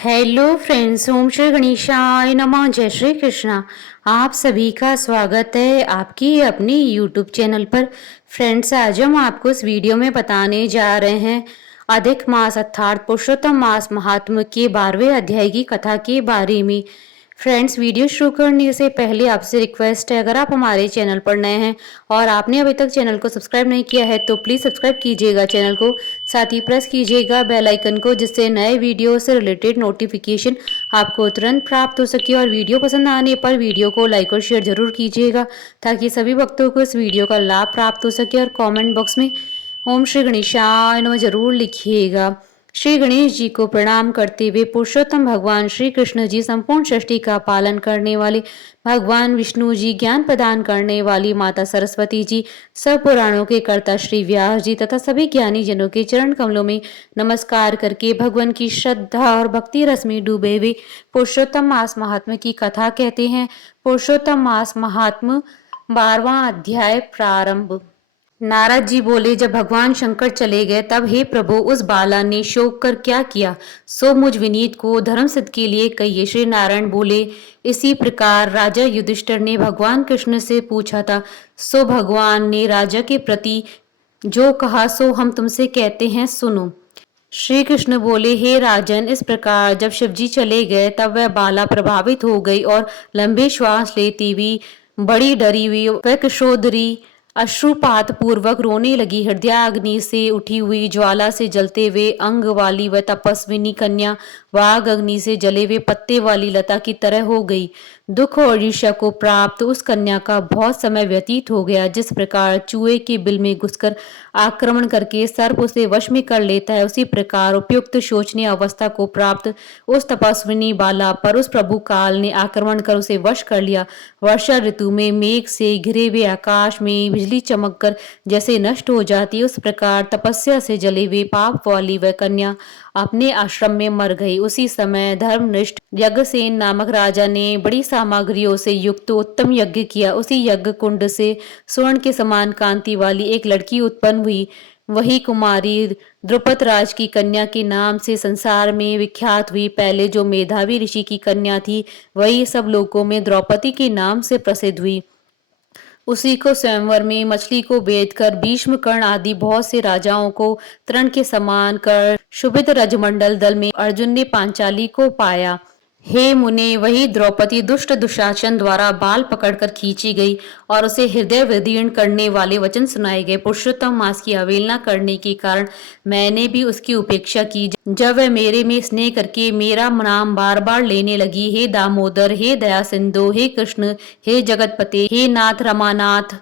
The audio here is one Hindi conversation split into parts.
हेलो फ्रेंड्स, ओम श्री गणेशाय नमः। जय श्री कृष्णा। आप सभी का स्वागत है आपकी अपनी यूट्यूब चैनल पर। फ्रेंड्स, आज हम आपको इस वीडियो में बताने जा रहे हैं अधिक मास अर्थात पुरुषोत्तम मास महात्म्य के 12वें अध्याय की कथा के बारे में। फ्रेंड्स, वीडियो शुरू करने से पहले आपसे रिक्वेस्ट है, अगर आप हमारे चैनल पर नए हैं और आपने अभी तक चैनल को सब्सक्राइब नहीं किया है तो प्लीज़ सब्सक्राइब कीजिएगा चैनल को, साथ ही प्रेस कीजिएगा बेल आइकन को, जिससे नए वीडियो से रिलेटेड नोटिफिकेशन आपको तुरंत प्राप्त हो सके। और वीडियो पसंद आने पर वीडियो को लाइक और शेयर जरूर कीजिएगा ताकि सभी भक्तों को इस वीडियो का लाभ प्राप्त हो सके। और कमेंट बॉक्स में ओम श्री गणेशाय नमः जरूर लिखिएगा। श्री गणेश जी को प्रणाम करते हुए पुरुषोत्तम भगवान श्री कृष्ण जी, संपूर्ण सृष्टि का पालन करने वाले भगवान विष्णु जी, ज्ञान प्रदान करने वाली माता सरस्वती जी, सब पुराणों के कर्ता श्री व्यास जी तथा सभी ज्ञानी जनों के चरण कमलों में नमस्कार करके भगवान की श्रद्धा और भक्ति रस में डूबे हुए पुरुषोत्तम मास महात्म्य की कथा कहते हैं। पुरुषोत्तम मास महात्म्य 12वां अध्याय प्रारंभ। नारद जी बोले, जब भगवान शंकर चले गए तब हे प्रभु, उस बाला ने शोक कर क्या किया, सो मुझ विनीत को धर्म सिद्ध के लिए कहिए। श्री नारायण बोले, इसी प्रकार राजा युधिष्ठिर ने भगवान कृष्ण से पूछा था, सो भगवान ने राजा के प्रति जो कहा सो हम तुमसे कहते हैं, सुनो। श्री कृष्ण बोले, हे राजन, इस प्रकार जब शिवजी चले गए तब वह बाला प्रभावित हो गई और लंबे श्वास लेती हुई, बड़ी डरी हुई वह किशोरी अश्रुपात पूर्वक रोने लगी। हृदयाग्नि से उठी हुई ज्वाला से जलते हुए अंग वाली वह तपस्विनी कन्या वाग अग्नि से जले हुए पत्ते वाली लता की तरह हो गई। दुख और ईर्ष्या को प्राप्त उस कन्या का बहुत समय व्यतीत हो गया। जिस प्रकार चूहे के बिल में घुसकर आक्रमण करके सर्प उसे वश में कर लेता है, उसी प्रकार उपयुक्त शोचनीय अवस्था को प्राप्त उस तपस्विनी बाला पर उस प्रभु काल ने आक्रमण कर उसे वश कर लिया। वर्षा ऋतु में मेघ से घिरे हुए आकाश में बिजली चमककर जैसे नष्ट हो जाती, उस प्रकार तपस्या से जले हुए पाप वाली वह कन्या अपने आश्रम में मर गई। उसी समय धर्मनिष्ठ यज्ञसेन नामक राजा ने बड़ी सामग्रियों से युक्त उत्तम यज्ञ किया। उसी यज्ञ कुंड से स्वर्ण के समान कांति वाली एक लड़की उत्पन्न हुई। वही कुमारी द्रुपद राज की कन्या के नाम से संसार में विख्यात हुई। पहले जो मेधावी ऋषि की कन्या थी, वही सब लोगों में द्रौपदी के नाम से प्रसिद्ध हुई। उसी को स्वयंवर में मछली को बेच कर भीष्म कर्ण आदि बहुत से राजाओं को तृण के समान कर शुभित रजमंडल दल में अर्जुन ने पांचाली को पाया। हे मुने, वही द्रौपदी दुष्ट दुशासन द्वारा बाल पकड़कर खींची गई और उसे हृदय विदीर्ण करने वाले वचन सुनाए गए। पुरुषोत्तम मास की अवहेलना करने के कारण मैंने भी उसकी उपेक्षा की। जब वह मेरे में स्नेह करके मेरा नाम बार बार लेने लगी, हे दामोदर, हे दया सिंधु, हे कृष्ण, हे जगतपते, हे नाथ रमानाथ,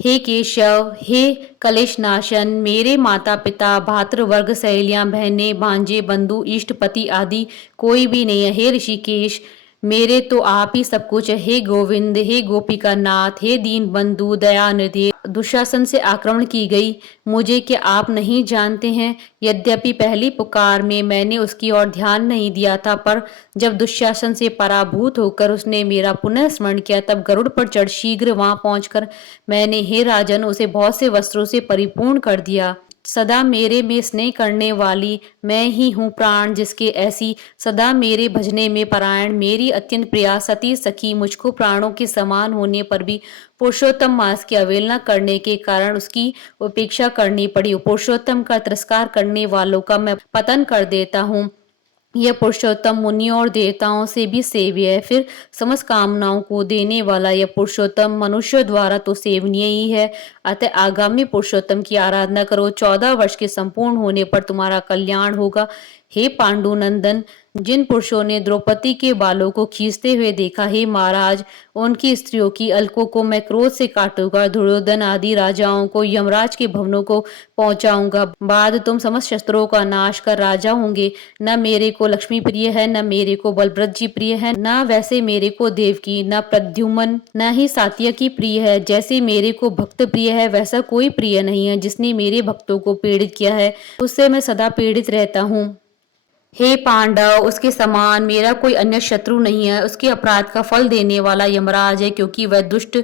हे केशव, हे कलेश नाशन, मेरे माता पिता भातृवर्ग सहेलियां बहनें भांजे बंधु इष्ट पति आदि कोई भी नहीं है। हे ऋषिकेश, मेरे तो आप ही सब कुछ है। हे गोविंद, हे गोपिका नाथ, हे दीन बंधु दयानिधि, दुशासन से आक्रमण की गई मुझे क्या आप नहीं जानते हैं? यद्यपि पहली पुकार में मैंने उसकी ओर ध्यान नहीं दिया था, पर जब दुशासन से पराभूत होकर उसने मेरा पुनः स्मरण किया, तब गरुड़ पर चढ़ शीघ्र वहां पहुंचकर मैंने, हे राजन, उसे बहुत से वस्त्रों से परिपूर्ण कर दिया। सदा मेरे में स्नेह करने वाली मैं ही हूँ प्राण, जिसके ऐसी सदा मेरे भजने में परायण मेरी अत्यंत प्रिया सती सखी मुझको प्राणों के समान होने पर भी पुरुषोत्तम मास की अवहेलना करने के कारण उसकी उपेक्षा करनी पड़ी। पुरुषोत्तम का तिरस्कार करने वालों का मैं पतन कर देता हूँ। यह पुरुषोत्तम मुनियों और देवताओं से भी सेव्य है। फिर समस्त कामनाओं को देने वाला यह पुरुषोत्तम मनुष्य द्वारा तो सेवनीय ही है। अतः आगामी पुरुषोत्तम की आराधना करो, 14 वर्ष के संपूर्ण होने पर तुम्हारा कल्याण होगा। हे पांडुनंदन, जिन पुरुषों ने द्रौपदी के बालों को खींचते हुए देखा, हे महाराज, उनकी स्त्रियों की अलकों को मैं क्रोध से काटूंगा। दुर्योधन आदि राजाओं को यमराज के भवनों को पहुंचाऊंगा। बाद तुम समस्त शस्त्रों का नाश कर राजा होंगे। न मेरे को लक्ष्मी प्रिय है, न मेरे को बलभद्र जी प्रिय है, न वैसे मेरे को देवकी, न प्रद्युम्न, न ही सात्यकी प्रिय है। जैसे मेरे को भक्त प्रिय है, वैसा कोई प्रिय नहीं है। जिसने मेरे भक्तों को पीड़ित किया है, उससे मैं सदा पीड़ित रहता हूँ। हे पांडव, उसके समान मेरा कोई अन्य शत्रु नहीं है। उसके अपराध का फल देने वाला यमराज है, क्योंकि वह दुष्ट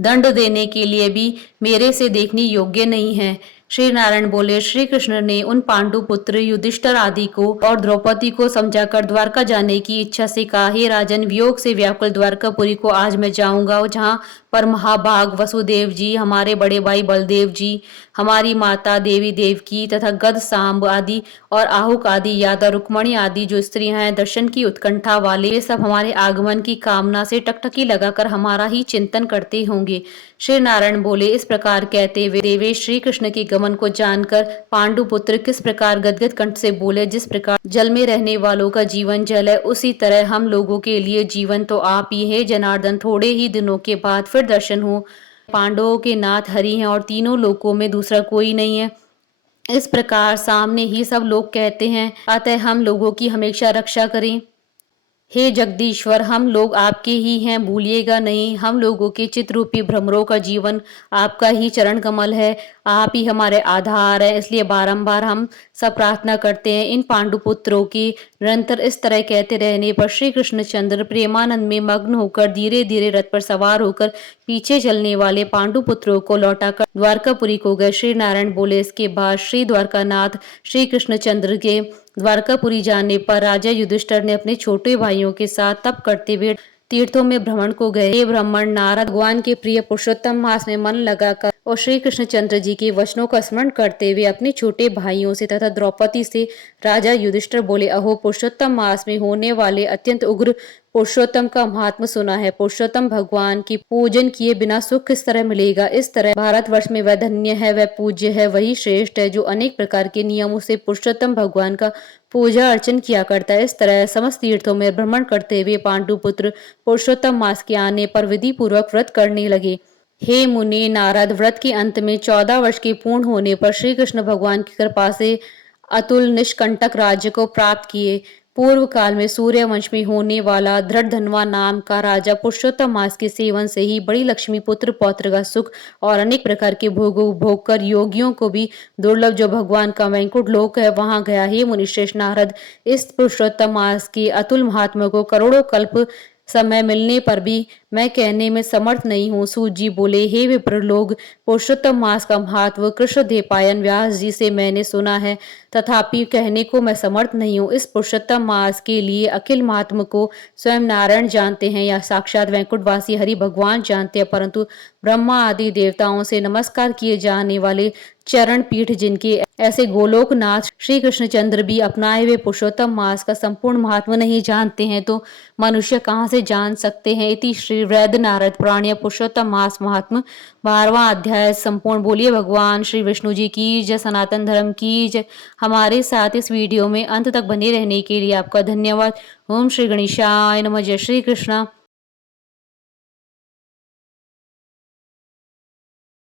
दंड देने के लिए भी मेरे से देखने योग्य नहीं है। श्री नारायण बोले, श्री कृष्ण ने उन पांडु पुत्र युधिष्ठिर आदि को और द्रौपदी को समझाकर द्वारका जाने की इच्छा से कहा, हे राजन, वियोग से व्याकुल द्वारकापुरी को आज मैं जाऊंगा, जहाँ पर महाभाग वसुदेव जी, हमारे बड़े भाई बलदेव जी, हमारी माता देवी देवकी तथा गद सांब आदि और आहुक आदि यादव रुक्मणी आदि जो स्त्रियां हैं, दर्शन की उत्कंठा वाले, ये सब हमारे आगमन की कामना से टकटकी लगाकर हमारा ही चिंतन करते होंगे। श्री नारायण बोले, इस प्रकार कहते हुए देवेश श्री कृष्ण के गमन को जानकर पांडु पुत्र किस प्रकार गदगद कंठ से बोले, जिस प्रकार जल में रहने वालों का जीवन जल है, उसी तरह हम लोगों के लिए जीवन तो आप ही है जनार्दन। थोड़े ही दिनों के बाद फिर दर्शन हो। पांडवों के नाथ हरि हैं और तीनों लोकों में दूसरा कोई नहीं है। इस प्रकार सामने ही सब लोग कहते हैं, अतः हम लोगों की हमेशा रक्षा करें। हे जगदीश्वर, हम लोग आपके ही हैं, भूलिएगा नहीं। हम लोगों के चित्त रूपी भ्रमरों का जीवन आपका ही चरण कमल है, आप ही हमारे आधार है। इसलिए बारंबार हम सब प्रार्थना करते हैं। इन पांडु पुत्रों की निरंतर इस तरह कहते रहने पर श्री कृष्णचंद्र प्रेमानंद में मग्न होकर धीरे धीरे रथ पर सवार होकर पीछे चलने वाले पांडु पुत्रों को लौटाकर द्वारकापुरी को गए। श्री नारायण बोले, इसके बाद श्री द्वारकानाथ श्री कृष्णचंद्र के द्वारकापुरी जाने पर राजा युधिष्ठिर ने अपने छोटे भाइयों के साथ तप करते हुए तीर्थों में भ्रमण को गए। ये ब्राह्मण नारद भगवान के प्रिय पुरुषोत्तम मास में मन लगाकर और श्री कृष्णचंद्र जी के वचनों का स्मरण करते हुए अपने छोटे भाइयों से तथा द्रौपदी से राजा युधिष्ठिर बोले, अहो, पुरुषोत्तम मास में होने वाले अत्यंत उग्र पुरुषोत्तम का महात्म सुना है। पुरुषोत्तम भगवान की पूजन किए बिना सुख किस तरह मिलेगा। इस तरह भारतवर्ष में वह धन्य है, वह पूज्य है, वही श्रेष्ठ है जो अनेक प्रकार के नियमों से पुरुषोत्तम भगवान का पूजा अर्चन किया करता है। इस तरह समस्त तीर्थों में भ्रमण करते हुए पांडु पुत्र पुरुषोत्तम मास के आने पर विधि पूर्वक व्रत करने लगे। हे मुनि नारद, व्रत के अंत में 14 वर्ष के पूर्ण होने पर श्री कृष्ण भगवान की कृपा से अतुल निष्कंटक राज्य को प्राप्त किए। पूर्व काल में सूर्य वंश में होने वाला धृढ़धनवा नाम का राजा पुरुषोत्तम मास के सेवन से ही बड़ी लक्ष्मी पुत्र पौत्र का सुख और अनेक प्रकार के भोगों भोग कर योगियों को भी दुर्लभ जो भगवान का वैकुंठ लोक है वहां गया। हे मुनिश्रेष्ठ नारद, इस पुरुषोत्तम मास के अतुल महात्मा को करोड़ों कल्प समय मिलने पर भी मैं कहने में समर्थ नहीं हूँ। सूत जी बोले, हे विप्र लोग, पुरुषोत्तम मास का महत्व कृष्ण देवपायन व्यास जी से मैंने सुना है, तथापि कहने को मैं समर्थ नहीं हूँ। इस पुरुषोत्तम मास के लिए अखिल महात्मा को स्वयं नारायण जानते हैं या साक्षात वैकुंठवासी हरि भगवान जानते हैं, परंतु ब्रह्मा आदि देवताओं से नमस्कार किए जाने वाले चरण पीठ जिनके ऐसे गोलोकनाथ श्री कृष्णचंद्र भी अपनाए हुए पुरुषोत्तम मास का संपूर्ण महात्मा नहीं जानते हैं, तो मनुष्य कहाँ से जान सकते हैं। इति श्री वैद्य नारद पुराण पुरुषोत्तम मास महात्मा 12वां अध्याय संपूर्ण। बोलिए भगवान श्री विष्णु जी की जय, सनातन धर्म की जय। हमारे साथ इस वीडियो में अंत तक बने रहने के लिए आपका धन्यवाद। ओम श्री गणेशाय नमः। जय श्री कृष्ण।